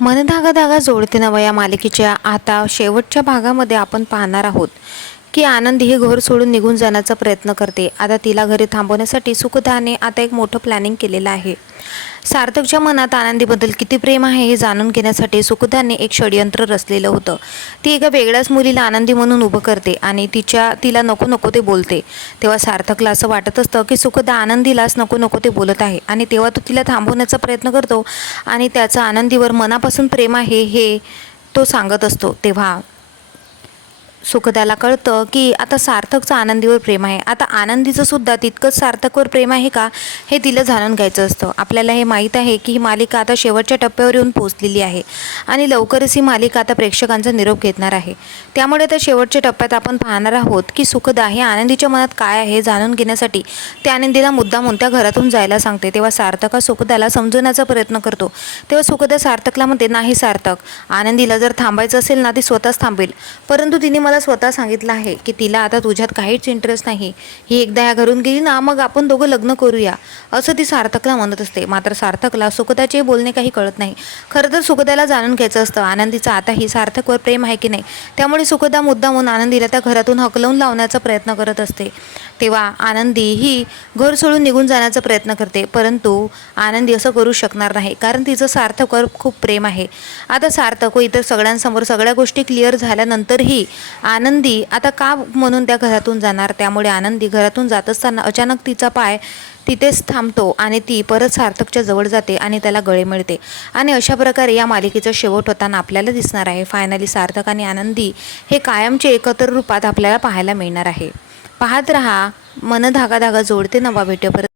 मन धागा धागा जोडते नवा या मालिकेच्या. आता शेवटच्या भागामध्ये आपण पाहणार आहोत. की आनंदी हे घर सोडून निघून जाण्याचा प्रयत्न करते. आता तिला घरी थांबवण्यासाठी सुखदाने आता एक मोठं प्लॅनिंग केलेलं आहे. सार्थकच्या मनात आनंदीबद्दल किती प्रेम आहे हे जाणून घेण्यासाठी सुखदाने एक षडयंत्र रचलेलं होतं. ती एका वेगळ्याच मुलीला आनंदी म्हणून उभं करते आणि तिच्या तिला नको नको ते बोलते. तेव्हा सार्थकला असं वाटत असतं की सुखदा आनंदीलाच नको नको ते बोलत आहे आणि तेव्हा तो तिला थांबवण्याचा प्रयत्न करतो आणि त्याचं आनंदीवर मनापासून प्रेम आहे हे तो सांगत असतो. तेव्हा सुखदाला कळतं की आता सार्थकचं आनंदीवर प्रेम आहे. आता आनंदीचं सुद्धा तितकंच सार्थकवर प्रेम आहे का? हे तिला जाणून घ्यायचं असतं. आपल्याला हे माहीत आहे की ही मालिका आता शेवटच्या टप्प्यावर येऊन पोचलेली आहे आणि लवकरच ही मालिका आता प्रेक्षकांचा निरोप घेतणार आहे. त्यामुळे त्या शेवटच्या टप्प्यात आपण पाहणार आहोत की सुखदा हे आनंदीच्या मनात काय आहे जाणून घेण्यासाठी ते आनंदीला मुद्दामून त्या घरातून जायला सांगते. तेव्हा सार्थक हा सुखदाला समजवण्याचा प्रयत्न करतो. तेव्हा सुखदा सार्थकला म्हणते नाही सार्थक आनंदीला जर थांबायचं असेल ना ती स्वतःच थांबेल. परंतु तिने मला स्वतः सांगितलं आहे की तिला आता तुझ्यात काहीच इंटरेस्ट नाही. ही एकदा ह्या घरून गेली ना मग आपण दोघं लग्न करूया. असं ती सार्थकला म्हणत असते. मात्र सार्थकला सुखदाचे बोलणे काही कळत नाही. खरं तर सुखदाला जाणून घ्यायचं असतं. आनंदीचं आताही सार्थकवर प्रेम आहे की नाही? त्यामुळे सुखदा मुद्दा म्हणून आनंदीला त्या घरातून हकलवून लावण्याचा प्रयत्न करत असते. तेव्हा आनंदी ही घर सोडून निघून जाण्याचा प्रयत्न करते. परंतु आनंदी असं करू शकणार नाही कारण तिचं सार्थकवर खूप प्रेम आहे. आता सार्थक व इतर सगळ्यांसमोर सगळ्या गोष्टी क्लिअर झाल्यानंतरही आनंदी. आता का म्हणून त्या घरातून जाणार? त्यामुळे आनंदी घरातून जात असताना अचानक तिचा पाय तिथेच थांबतो आणि ती परत सार्थकच्या जवळ जाते आणि त्याला गळे मिळते. आणि अशा प्रकारे या मालिकेचा शेवट होताना आपल्याला दिसणार आहे. फायनली सार्थक आणि आनंदी हे कायमचे एकत्र रूपात आपल्याला पाहायला मिळणार आहे. पाहत रहा. मन धागा धागा जोडते नवा भेटेपर्यंत